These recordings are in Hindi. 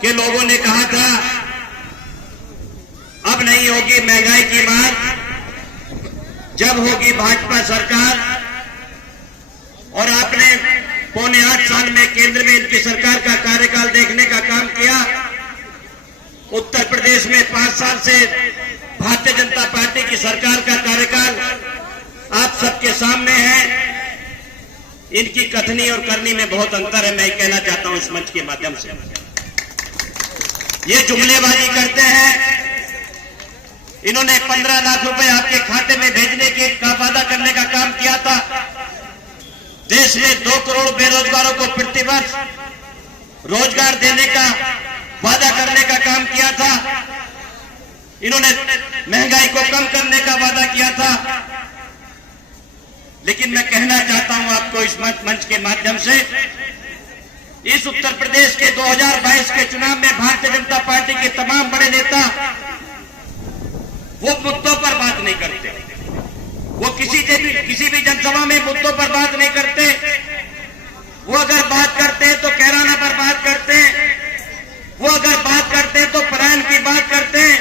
कि लोगों ने कहा था अब नहीं होगी महंगाई की मार, जब होगी भाजपा सरकार। और आपने 7.25 साल में केंद्र में इनकी सरकार का कार्यकाल देखने का काम किया। उत्तर प्रदेश में 5 साल से भारतीय जनता पार्टी की सरकार का कार्यकाल आप सबके सामने है। इनकी कथनी और करनी में बहुत अंतर है, मैं कहना चाहता हूं इस मंच के माध्यम से। ये जुमलेबाजी करते हैं। इन्होंने 15 लाख रुपए आपके खाते में भेजने का वादा करने का काम किया था। देश में 2 करोड़ बेरोजगारों को प्रतिवर्ष रोजगार देने का वादा करने का काम किया था। इन्होंने महंगाई को कम करने का वादा किया था। लेकिन मैं कहना चाहता हूं आपको इस मंच के माध्यम से, इस उत्तर प्रदेश के 2022 के चुनाव में भारतीय जनता पार्टी के तमाम बड़े नेता वो मुद्दों पर बात नहीं करते। वो किसी भी जनसभा में मुद्दों पर बात नहीं करते। वो अगर बात करते हैं तो कैराना पर बात करते हैं। वो अगर बात करते हैं तो पलायन की बात करते हैं।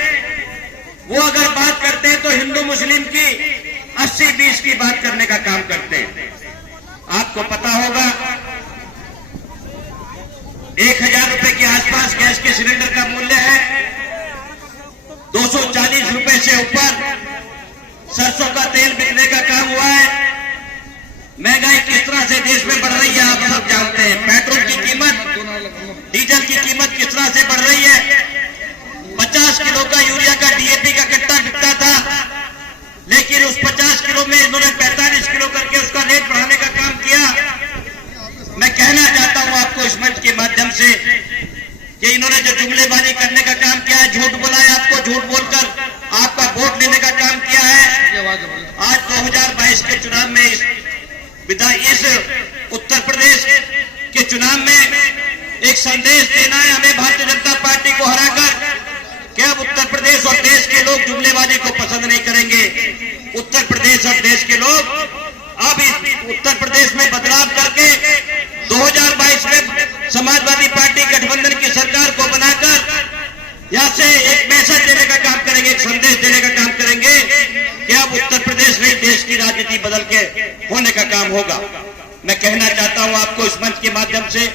वो अगर बात करते हैं तो हिंदू मुस्लिम की 80-20 की बात करने का काम करते हैं। आपको पता होगा 1000 रुपए के आसपास गैस के सिलेंडर का मूल्य है। 240 रुपए से ऊपर सरसों का तेल बिकने का काम हुआ है। महंगाई किस तरह से देश में बढ़ रही है आप सब जानते हैं। पेट्रोल की कीमत, डीजल की कीमत किस तरह से बढ़ रही है। 50 किलो का यूरिया का डीएपी का कट्टा बिकता था, लेकिन उस 50 किलो में इन्होंने 45 किलो करके उसका रेट बढ़ाने का काम किया। मैं कहना चाहता हूं आपको इस मंच के माध्यम से कि इन्होंने जो जुमलेबाजी करने का काम किया है, झूठ बोला है, आपको झूठ बोलकर आपका वोट लेने का काम किया है। आज 2022 के चुनाव में इस उत्तर प्रदेश के चुनाव में एक संदेश देना है हमें भारतीय जनता पार्टी को हराकर कि अब उत्तर प्रदेश और देश के लोग जुमलेबाजी को पसंद नहीं करेंगे। उत्तर प्रदेश और देश के लोग अब इस उत्तर प्रदेश में बदलाव करके 2022 में समाजवादी पार्टी गठबंधन की सरकार को बनाकर यहां से एक मैसेज देने का काम करेंगे, एक संदेश देने का काम करेंगे कि अब उत्तर प्रदेश में देश की राजनीति बदल के होने का काम होगा। मैं कहना चाहता हूं आपको इस मंच के माध्यम से,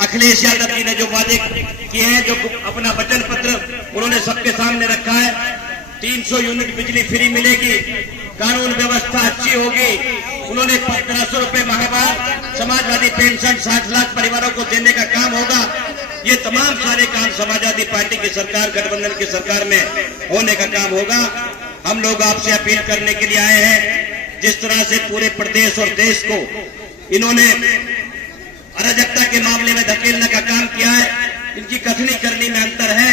अखिलेश यादव जी ने जो वादे किए हैं, जो अपना वचन पत्र उन्होंने सबके सामने रखा है, 300 यूनिट बिजली फ्री मिलेगी, कानून व्यवस्था अच्छी होगी, उन्होंने 1500 रुपए माहवार समाजवादी पेंशन 60 लाख परिवारों को देने का काम होगा। ये तमाम सारे काम समाजवादी पार्टी की सरकार, गठबंधन की सरकार में होने का काम होगा। हम लोग आपसे अपील करने के लिए आए हैं, जिस तरह से पूरे प्रदेश और देश को इन्होंने अराजकता के मामले में धकेलने का काम किया है, इनकी कथनी करनी में अंतर है।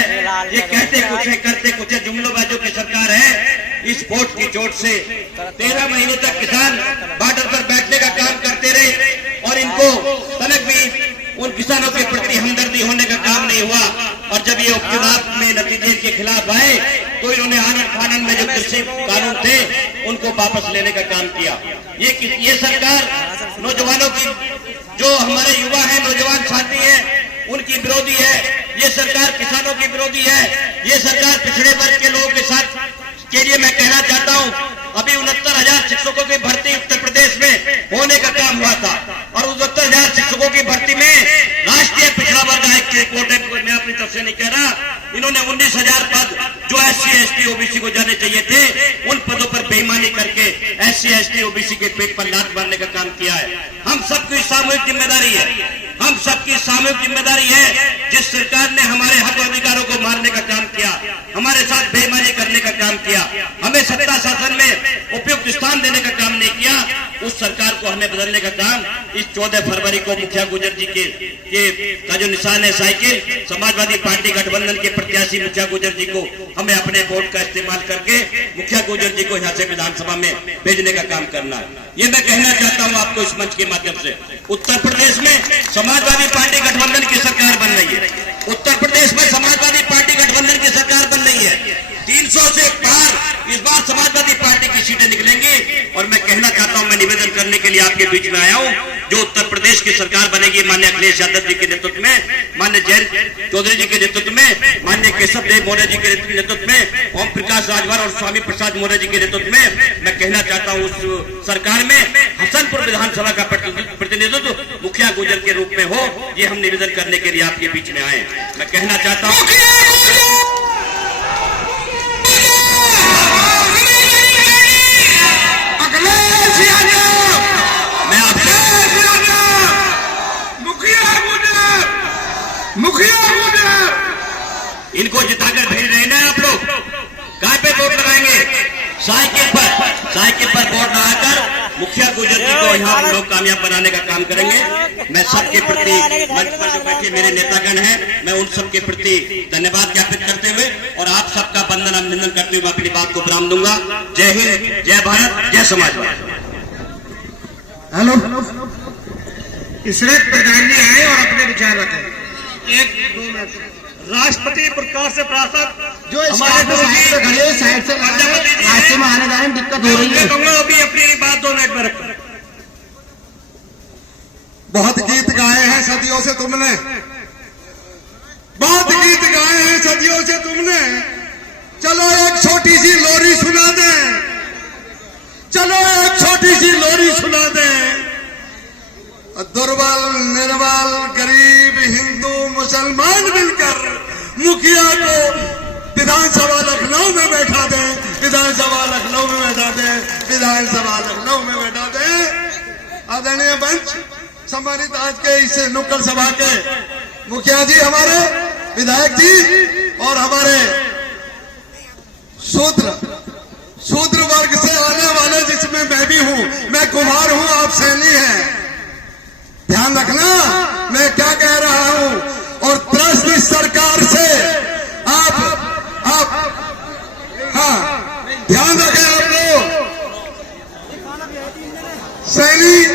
ये कहते कुछ है, करते कुछ है, जुमलोबाजों की सरकार है। इस वोट की चोट से 13 महीने तक किसान बॉर्डर पर बैठने का काम करते रहे और इनको तनक भी उन किसानों के प्रति हमदर्दी होने का काम नहीं हुआ। और जब ये उपचुनाव में नतीजे के खिलाफ आए तो इन्होंने आनंद फानंद में जो कृषि कानून थे उनको वापस लेने का काम किया। ये सरकार नौजवानों की, जो हमारे युवा है, नौजवान साथी है, उनकी विरोधी है। ये सरकार किसानों की विरोधी है। ये सरकार पिछड़े वर्ग के लोगों के साथ के लिए मैं कहना चाहता हूं, अभी 69,000 शिक्षकों की भर्ती उत्तर प्रदेश में होने का काम हुआ था और उस 69,000 शिक्षकों की भर्ती में राष्ट्रीय पिछड़ा वर्ग आयोग की रिपोर्ट है, मैं अपनी तरफ से नहीं कह रहा, इन्होंने 19,000 पद जो SC ST OBC को जाने चाहिए थे, उन पदों पर बेईमानी करके SC ST OBC के पेट पर लात मारने का काम किया है। हम सबकी सामूहिक जिम्मेदारी है, हम सबकी सामूहिक जिम्मेदारी है। जिस सरकार ने हमारे हक और अधिकारों को मारने का काम किया, हमारे साथ बेईमानी करने का काम किया, हमें सत्ता शासन में उपयुक्त स्थान देने का काम नहीं किया, उस सरकार को हमें बदलने का काम इस 14 फरवरी को मुखिया गुर्जर जी का जो निशान है साइकिल, समाजवादी पार्टी गठबंधन के प्रत्याशी मुखिया गुर्जर जी को हमें अपने वोट का इस्तेमाल करके मुखिया गुर्जर जी को यहाँ से विधानसभा में भेजने का काम करना है। ये मैं कहना चाहता हूँ आपको इस मंच के माध्यम से। उत्तर प्रदेश में समाजवादी पार्टी गठबंधन की सरकार बन रही है। उत्तर प्रदेश में समाजवादी पार्टी गठबंधन की सरकार बन रही है। 300 से पार इस बार समाजवादी पार्टी की सीटें निकलेंगी। और मैं कहना चाहता हूं, मैं निवेदन करने के लिए आपके बीच में आया हूं। जो उत्तर प्रदेश की सरकार बनेगी माननीय अखिलेश यादव जी के नेतृत्व में, माननीय जयंत चौधरी जी के नेतृत्व में, माननीय केशव देव मौर्य जी के नेतृत्व में, ओम प्रकाश राजभर और स्वामी प्रसाद मौर्य जी के नेतृत्व में मैं कहना चाहता हूं उस सरकार में हसनपुर विधानसभा का प्रतिनिधित्व मुखिया गुजर के रूप में हो, ये हम निवेदन करने के लिए आपके बीच में आए। मैं कहना चाहता हूं इनको जिताकर भेज रहे हैं आप लोग, कहां पे वोट लगाएंगे? साइकिल पर वोट लगाकर मुखिया गुजर जी को यहाँ हम लोग कामयाब बनाने का काम करेंगे। मैं सबके प्रति, मंच पर जो बैठे मेरे नेतागण हैं, मैं उन सबके प्रति धन्यवाद ज्ञापित करते हुए और आप सबका वंदन अभिनंदन करते हुए अपनी बात को विराम दूंगा। जय हिंद, जय भारत, जय समाजवाद। हेलो, इसरत प्रधान जी आए और अपने विचार रखें। एक दो मिनट। राष्ट्रपति पुरस्कार से प्राप्त जो हमारे साइड से रास्ते में आने जाने में दिक्कत हो रही है, अभी अपनी बात 2 मिनट में रखो। बहुत गीत गाए हैं सदियों से तुमने, बहुत गीत गाए हैं सदियों से तुमने, चलो एक छोटी सी लोरी सुना दें, चलो एक छोटी सी लोरी सुना दें। दुर्बल, निर्बल, गरीब, हिंदू, मुसलमान मिलकर मुखिया को विधानसभा लखनऊ में बैठा दें, विधानसभा लखनऊ में बैठा दें, विधानसभा लखनऊ में बैठा दें। आदरणीय मंच, सम्मानित आज के इस नुक्कड़ सभा के मुखिया जी, हमारे विधायक जी और हमारे शूद्र वर्ग से आने वाले, जिसमें मैं भी हूं, मैं कुम्हार हूं, आप सैनी हैं, ध्यान रखना मैं क्या कह रहा हूं। और प्रश्न इस सरकार से आप हाँ ध्यान रखें आप लोग। सैनी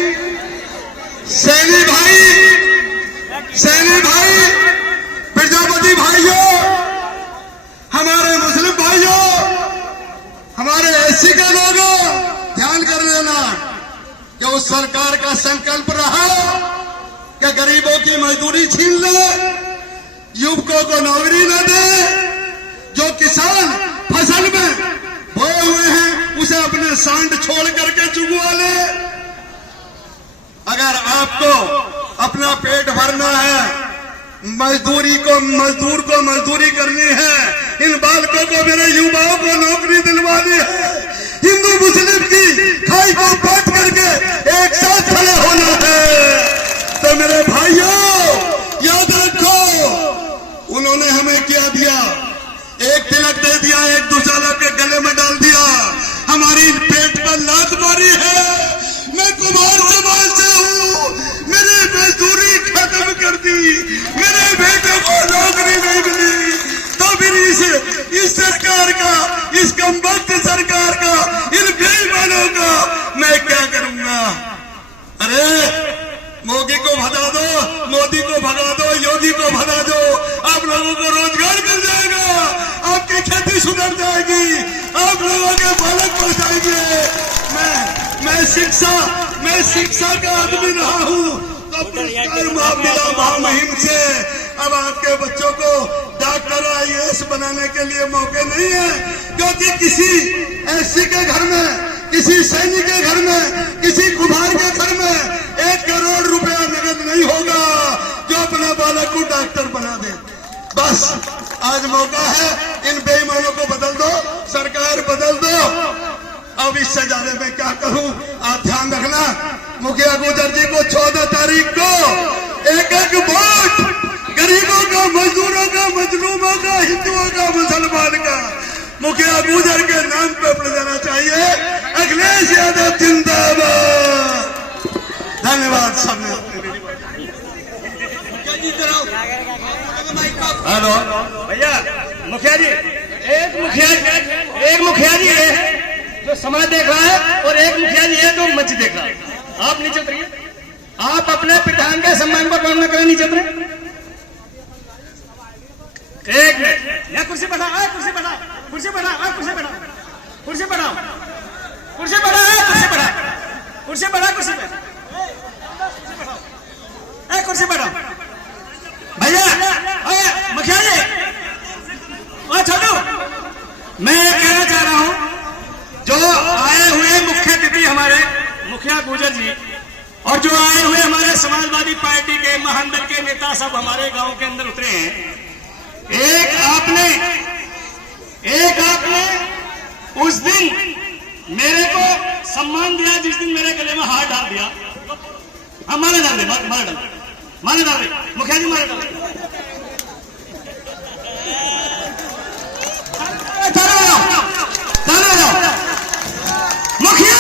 भाई, प्रजापति भाइयों, हमारे मुस्लिम भाइयों, हमारे एससी के लोगों, ध्यान कर लेना कि उस सरकार का संकल्प रहा कि गरीबों की मजदूरी छीन ले, युवकों को नौकरी न दे, जो किसान फसल में बोए हुए हैं उसे अपने सांड छोड़ करके चुगवा ले। अगर आपको अपना पेट भरना है, मजदूर को मजदूरी करनी है, इन बालकों को, मेरे युवाओं को नौकरी दिलवानी है, हिंदू मुस्लिम की खाई को बांट करके एक साथ खड़े होना है, तो मेरे भाइयों याद रखो, उन्होंने हमें क्या दिया? एक तिलक दे दिया, एक दूसरा के गले में डाल दिया, हमारी पेट पर लात मारी है। मैं कुमार समाज से हूँ, मेरी मजदूरी खत्म कर दी, मेरे बेटे को नौकरी नहीं मिली, तो फिर इस सरकार का, इस कमबख्त सरकार का, इन बेईमानों का मैं क्या करूंगा? अरे मोदी को भगा दो, मोदी को भगा दो, योगी को भगा दो, आप लोगों को रोजगार मिल जाएगा, आपकी खेती सुधर जाएगी, आप लोगों के बालक बढ़ जाएंगे। मैं शिक्षा का आदमी रहा हूँ, तो पुरस्कार मिला महामहिम से। अब आपके बच्चों को डॉक्टर IAS बनाने के लिए मौके नहीं है, क्योंकि किसी एससी के घर में, किसी सैनिक के घर में, किसी कुम्हार के घर में 1 करोड़ रुपया नगद नहीं होगा जो अपना बालक को डॉक्टर बना दे। बस आज मौका है, इन बेईमानों को बदल दो, सरकार बदल दो। अब इससे ज्यादा मैं क्या कहूं, आप ध्यान रखना, मुखिया गुजर जी को 14 तारीख को एक वोट, गरीबों का, मजदूरों का, मजलूमों का, हिंदुओं का, मुसलमान का, मुखिया गुजर के नाम पे पड़ जाना चाहिए। अखिलेश यादव जिंदाबाद। धन्यवाद सबने। हेलो भैया, मुखिया जी, एक मुखिया जी है जो समाज देख रहा है और एक मुखिया जी है जो मंच देख रहा है। आप नीचे उतरिए, आप अपने प्रधान के सम्मान पर काम न करें, नीचे उतरे। एक मिनट, या कुर्सी बढ़ा, कुर्सी बढ़ा, कुर्सी बढ़ा, कुर्सी बढ़ा, कुर्सी बढ़ा, कुर्सी बढ़ा, कुर्सी बढ़ा। कुर्सी बैठा, कुर्सी पे, कुर्सी बैठा भैया। मुखिया जी, छोटू, मैं कहना चाह रहा हूं, जो आए हुए मुख्य अतिथि हमारे मुखिया गुर्जर जी और जो आए हुए हमारे समाजवादी पार्टी के महानदल के नेता सब हमारे गांव के अंदर उतरे हैं, एक आपने उस दिन मेरे को सम्मान दिया जिस दिन मेरे गले में हाथ डाल दिया। हाँ, मारे डाल दे, मारे डाल दे मुखिया जी, मारे डाल दे। मुखिया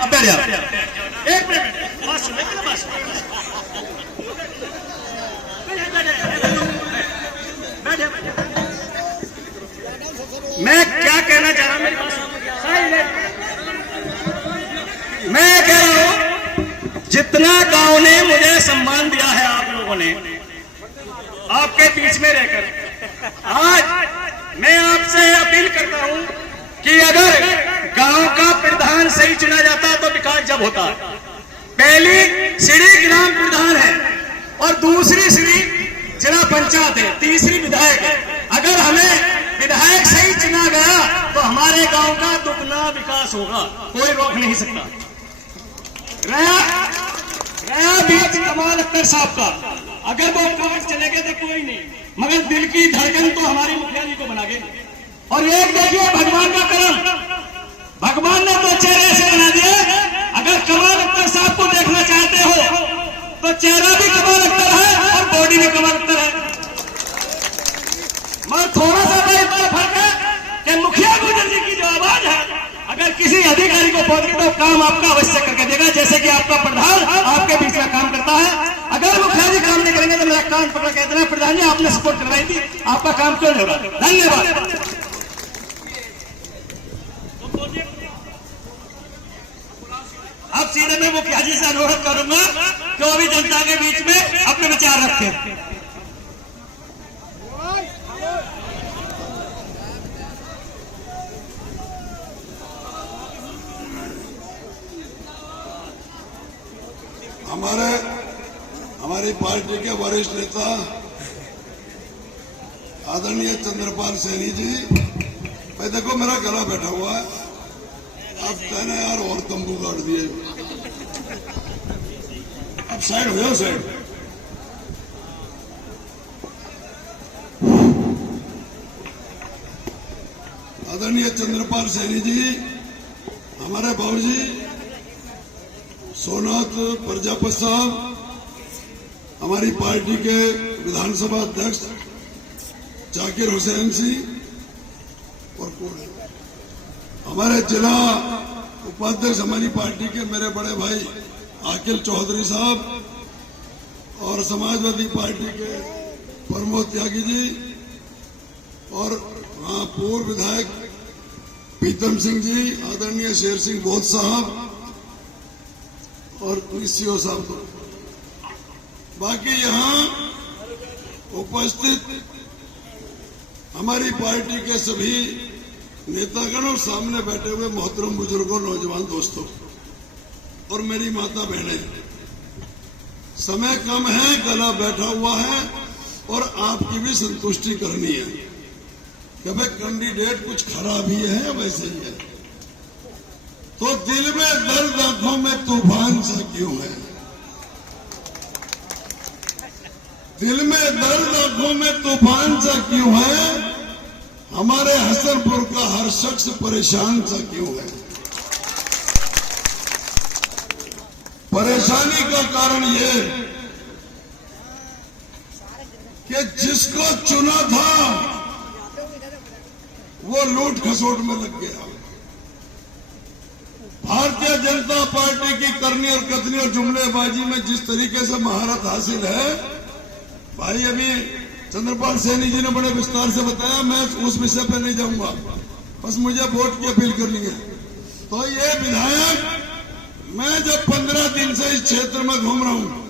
अब बैठ जा, एक मिनट बात सुन, मैं क्या कहना चाह रहा हूं, मैं कह रहा हूं, जितना गांव ने मुझे सम्मान दिया है आप लोगों ने आपके बीच में रहकर, आज मैं आपसे अपील करता हूं कि अगर गांव का प्रधान सही चुना जाता तो विकास जब होता। पहली सीढ़ी ग्राम प्रधान है और दूसरी सीढ़ी जिला पंचायत है, तीसरी विधायक है। अगर हमें विधायक सही चुना गया तो हमारे गांव का दुगना विकास होगा, कोई रोक नहीं सकता। रहा बीच कमाल अख्तर साहब का, अगर वो कागज चले गए तो कोई नहीं, मगर दिल की धड़कन तो हमारी मुखिया जी को बना गए। और एक देखिए भगवान का करम, भगवान ने तो चेहरे से बना दिया। अगर कमाल अख्तर साहब को देखना चाहते हो तो चेहरा भी कमाल अख्तर है और बॉडी भी कमाल अख्तर है, मगर थोड़ा सा इतना फर्क है कि मुखिया गुर्जर जी की जो आवाज है अगर किसी अधिकारी को पहुंच तो काम आपका अवश्य करके देगा, जैसे कि आपका प्रधान आपके बीच में काम करता है। अगर मुखिया जी काम नहीं करेंगे तो मेरा कान पकड़ के इतना, प्रधान जी आपने सपोर्ट करवाई थी, आपका काम क्यों नहीं हो रहा? धन्यवाद। अब सीधे मैं मुखिया जी से अनुरोध करूंगा कि वो भी जनता के बीच में अपने विचार रखें। हमारी पार्टी के वरिष्ठ नेता आदरणीय चंद्रपाल सैनी जी, भाई देखो मेरा गला बैठा हुआ है, अब कहना यार और तंबू गाड़ दिए, अब साइड हो जाओ, साइड। आदरणीय चंद्रपाल सैनी जी, हमारे बाबूजी सोनाथ प्रजापत साहब, हमारी पार्टी के विधानसभा अध्यक्ष जाकिर हुसैन सिंह और हमारे जिला उपाध्यक्ष हमारी पार्टी के मेरे बड़े भाई आकिल चौधरी साहब और समाजवादी पार्टी के प्रमोद त्यागी जी और पूर्व विधायक प्रीतम सिंह जी, आदरणीय शेर सिंह बोध साहब और सीओ साहब, बाकी यहाँ उपस्थित हमारी पार्टी के सभी नेतागण और सामने बैठे हुए मोहतरम बुजुर्गों, नौजवान दोस्तों और मेरी माता बहनें, समय कम है, गला बैठा हुआ है और आपकी भी संतुष्टि करनी है कि भाई कैंडिडेट कुछ खराब ही है वैसे ही है, तो दिल में दर्द, आंखों में तूफान सा क्यों है? दिल में दर्द, आंखों में तूफान सा क्यों है? हमारे हसनपुर का हर शख्स परेशान सा क्यों है? परेशानी का कारण ये कि जिसको चुना था वो लूट खसोट में लग गया। भारतीय जनता पार्टी की करनी और कथनी और जुमलेबाजी में जिस तरीके से महारत हासिल है, भाई अभी चंद्रपाल सैनी जी ने बड़े विस्तार से बताया, मैं उस विषय पे नहीं जाऊंगा, बस मुझे वोट की अपील करनी है। तो ये विधायक, मैं जब 15 दिन से इस क्षेत्र में घूम रहा हूं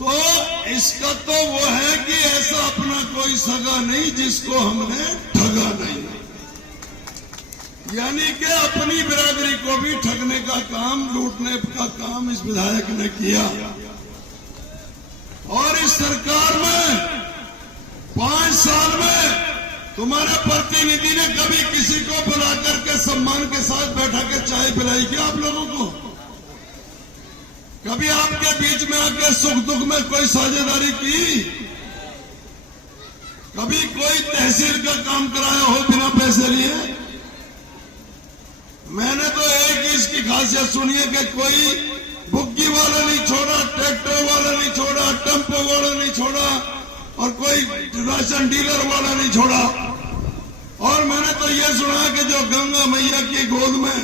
तो इसका तो वो है कि ऐसा अपना कोई सगा नहीं जिसको हमने ठगा नहीं। यानी कि अपनी बिरादरी को भी ठगने का काम, लूटने का काम इस विधायक ने किया। और इस सरकार में 5 साल में तुम्हारे प्रतिनिधि ने कभी किसी को बुला करके सम्मान के साथ बैठा के चाय पिलाई क्या आप लोगों को? कभी आपके बीच में आके सुख दुख में कोई साझेदारी की? कभी कोई तहसील का काम कराया हो बिना पैसे लिए? मैंने तो एक ही इसकी खासियत सुनी है कि कोई बुग्गी वाला नहीं छोड़ा, ट्रैक्टर वाला नहीं छोड़ा, टेम्पो वाला नहीं छोड़ा और कोई राशन डीलर वाला नहीं छोड़ा। और मैंने तो ये सुना कि जो गंगा मैया की गोद में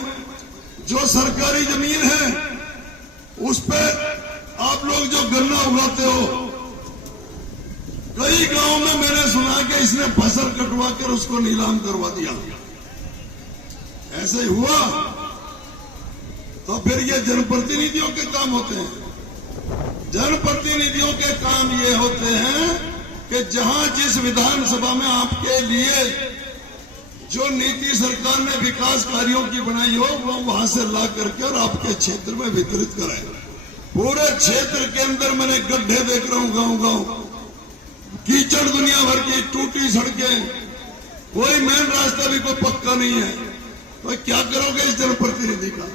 जो सरकारी जमीन है उस पर आप लोग जो गन्ना उगाते हो, कई गांव में मैंने सुना कि इसने फसल कटवा कर उसको नीलाम करवा दिया। ऐसे ही हुआ तो फिर ये जनप्रतिनिधियों के काम होते हैं। जनप्रतिनिधियों के काम ये होते हैं कि जहां जिस विधानसभा में आपके लिए जो नीति सरकार ने विकास कार्यों की बनाई हो वो वहां से ला करके और आपके क्षेत्र में वितरित कराए। पूरे क्षेत्र के अंदर मैंने गड्ढे देख रहा हूं, गांव गांव कीचड़ दुनिया भर की, टूटी सड़कें, कोई मेन रास्ता भी कोई पक्का नहीं है। तो क्या करोगे इस जनप्रतिनिधि का?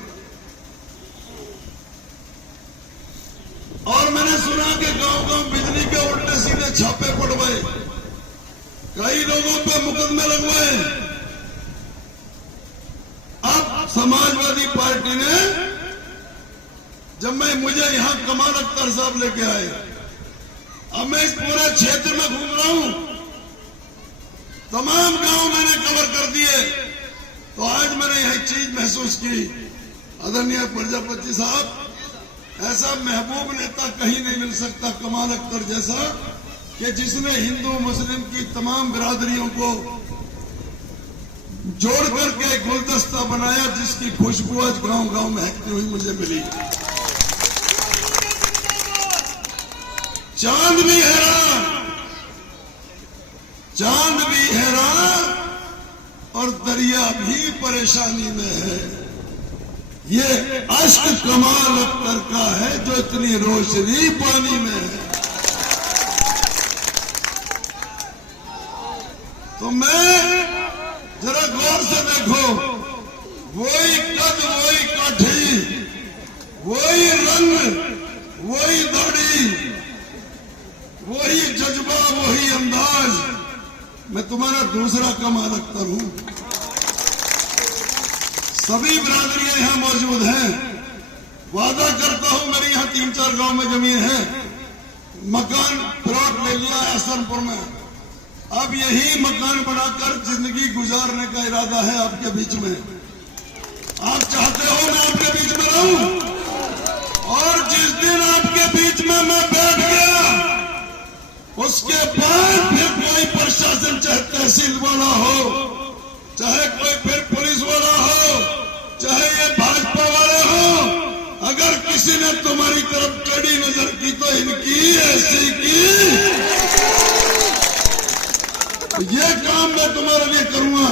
और मैंने सुना कि गांव गांव बिजली के उल्टे सीधे छापे पड़वाए, कई लोगों पे मुकदमे लगवाए। अब समाजवादी पार्टी ने, जब मुझे यहां कमाल अख्तर साहब लेके आए, अब मैं इस पूरे क्षेत्र में घूम रहा हूं, तमाम गांव मैंने कवर कर दिए। तो आज मैंने यह चीज महसूस की, आदरणीय प्रजापति साहब, ऐसा महबूब नेता कहीं नहीं मिल सकता कमाल अख्तर जैसा, कि जिसने हिंदू मुस्लिम की तमाम बिरादरियों को जोड़ करके एक गुलदस्ता बनाया, जिसकी खुशबू आज गांव गांव महकती हुई मुझे मिली। चांद भी हैरान, चांद भी हैरान और दरिया भी परेशानी में है। ये अश्क कमाल अख्तर का है जो इतनी रोशनी पानी में है। तो मैं जरा गौर से देखो, वही कद, वही काठी, वही रंग, वही दाढ़ी, वही जज्बा, वही अंदाज। मैं तुम्हारा दूसरा कमाल अख्तर हूं। सभी बिरादरियां यहां मौजूद हैं। वादा करता हूं, मेरी यहां 3-4 गांव में जमीन है, मकान प्लॉट ले लिया है हसनपुर में। अब यही मकान बनाकर जिंदगी गुजारने का इरादा है आपके बीच में। आप चाहते हो मैं आपके बीच में रहूं, और जिस दिन आपके बीच में मैं बैठ गया, उसके बाद फिर कोई प्रशासन, चाहे तहसील वाला हो, चाहे कोई फिर पुलिस वाला हो, चाहे ये भाजपा वाले हो, अगर किसी ने तुम्हारी तरफ कड़ी नजर की तो इनकी ऐसी की, ये काम मैं तुम्हारे लिए करूंगा।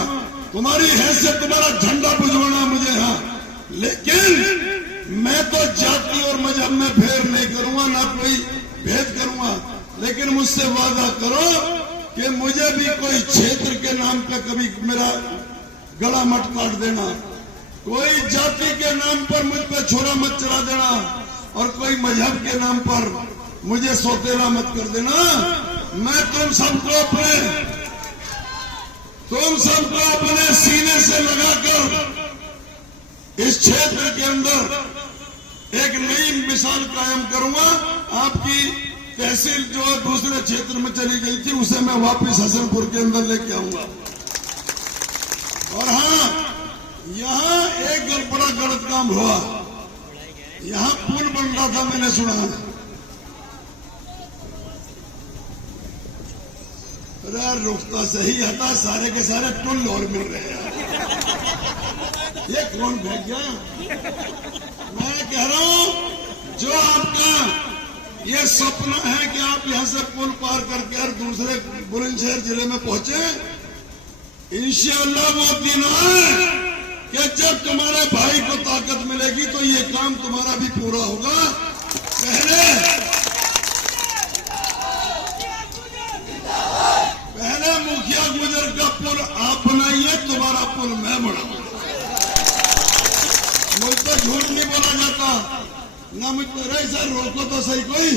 तुम्हारी हैसियत, तुम्हारा झंडा बुझवाना मुझे यहां, लेकिन मैं तो जाति और मजहब में फेर नहीं करूंगा, ना कोई भेद करूंगा। लेकिन मुझसे वादा करो कि मुझे भी कोई क्षेत्र के नाम पे कभी मेरा गला मत काट देना, कोई जाति के नाम पर मुझ पे छोरा मत चला देना, और कोई मजहब के नाम पर मुझे सौतेला मत कर देना। मैं तुम सबको अपने सीने से लगाकर इस क्षेत्र के अंदर एक नई मिसाल कायम करूंगा। आपकी तहसील जो दूसरे क्षेत्र में चली गई थी, उसे मैं वापस हसनपुर के अंदर लेके आऊंगा। और हाँ, यहां एक बड़ा गलत काम हुआ, यहां पुल बन रहा था, मैंने सुना। अरे रुकता सही हटा, सारे के सारे टुल और मिल रहे हैं। ये कौन फेंक गया? मैं कह रहा हूं, जो आपका ये सपना है कि आप यहां से पुल पार करके और दूसरे बुलंदशहर जिले में पहुंचे, इंशाअल्लाह वो दिन आए कि जब तुम्हारे भाई को ताकत मिलेगी तो ये काम तुम्हारा भी पूरा होगा। पहले मुखिया गुजर का पुल आप बनाइए, तुम्हारा पुल मैं बनाऊंगा। मुझ पर झूठ नहीं बोला जाता ना, मुझ पर ऐसा रोको तो सही कोई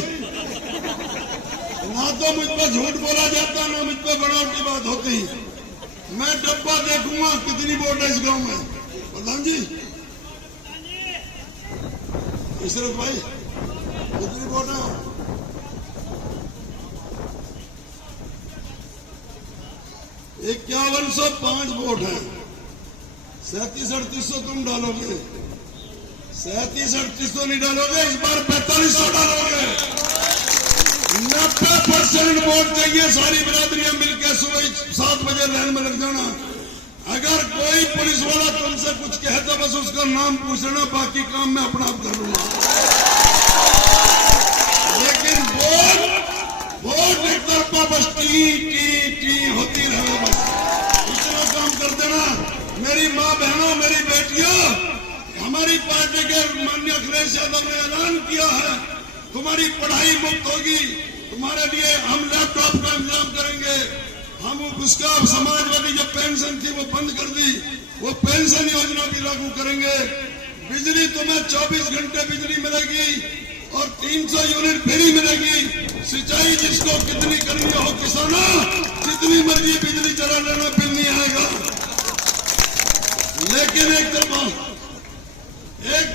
ना, तो मुझ पर झूठ बोला जाता ना मुझ पर बनावटी बात होती। मैं डब्बा देखूंगा कितनी वोट है इस गांव में। प्रधान जी, इशरत भाई कितनी वोट है? 5105 वोट है। 37-38 तुम डालोगे, 37-38 नहीं डालोगे, इस बार 4500 डालोगे। 90% वोट चाहिए। सारी बिरादरियां मिलकर सुबह 7 बजे लाइन में लग जाना। अगर कोई पुलिस वाला तुमसे कुछ कहता बस उसका नाम पूछ लेना, बाकी काम मैं अपना आप कर लूंगा। लेकिन वोट एक तरफा बस टी होती रहे, बस इतना काम कर देना। मेरी माँ बहनों, मेरी बेटियों, हमारी पार्टी के माननीय अखिलेश यादव ने ऐलान किया है तुम्हारी पढ़ाई मुफ्त होगी। तुम्हारे लिए हम लैपटॉप का इंतजाम करेंगे। हम उसका समाजवादी जो पेंशन थी वो बंद कर दी, वो पेंशन योजना भी लागू करेंगे। बिजली तुम्हें 24 घंटे बिजली मिलेगी और 300 यूनिट फ्री मिलेगी। सिंचाई जिसको कितनी करनी हो किसानों, जितनी मर्जी बिजली चला लेना, बिल नहीं आएगा। लेकिन एक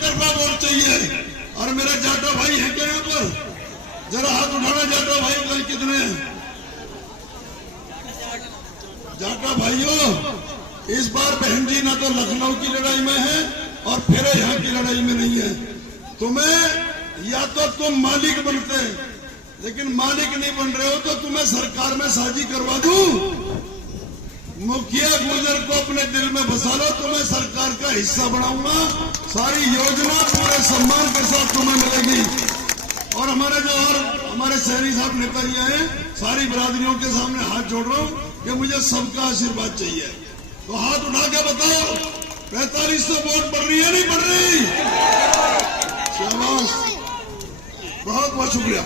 तरफा वोट चाहिए। और मेरे जाटो भाई हैं क्या यहाँ पर? जरा हाथ उठाना जाटो भाई, कल कितने हैं? जाटो भाइयों, इस बार बहन जी ना तो लखनऊ की लड़ाई में है और फिर यहाँ की लड़ाई में नहीं है। तुम्हें या तो तुम मालिक बनते, लेकिन मालिक नहीं बन रहे हो तो तुम्हें सरकार में साझी करवा दूं। मुखिया गुजर को अपने दिल में बसा लो, तुम्हें सरकार का हिस्सा बनाऊंगा। सारी योजना पूरे सम्मान के साथ तुम्हें मिलेगी। और हमारे शहरी साहब नेता जी हैं, सारी बिरादरियों के सामने हाथ जोड़ रहा हूं कि मुझे सबका आशीर्वाद चाहिए। तो हाथ उठा के बताओ, 4500 वोट बढ़ रही है नहीं बढ़ रही? शाबाश, बहुत बहुत शुक्रिया।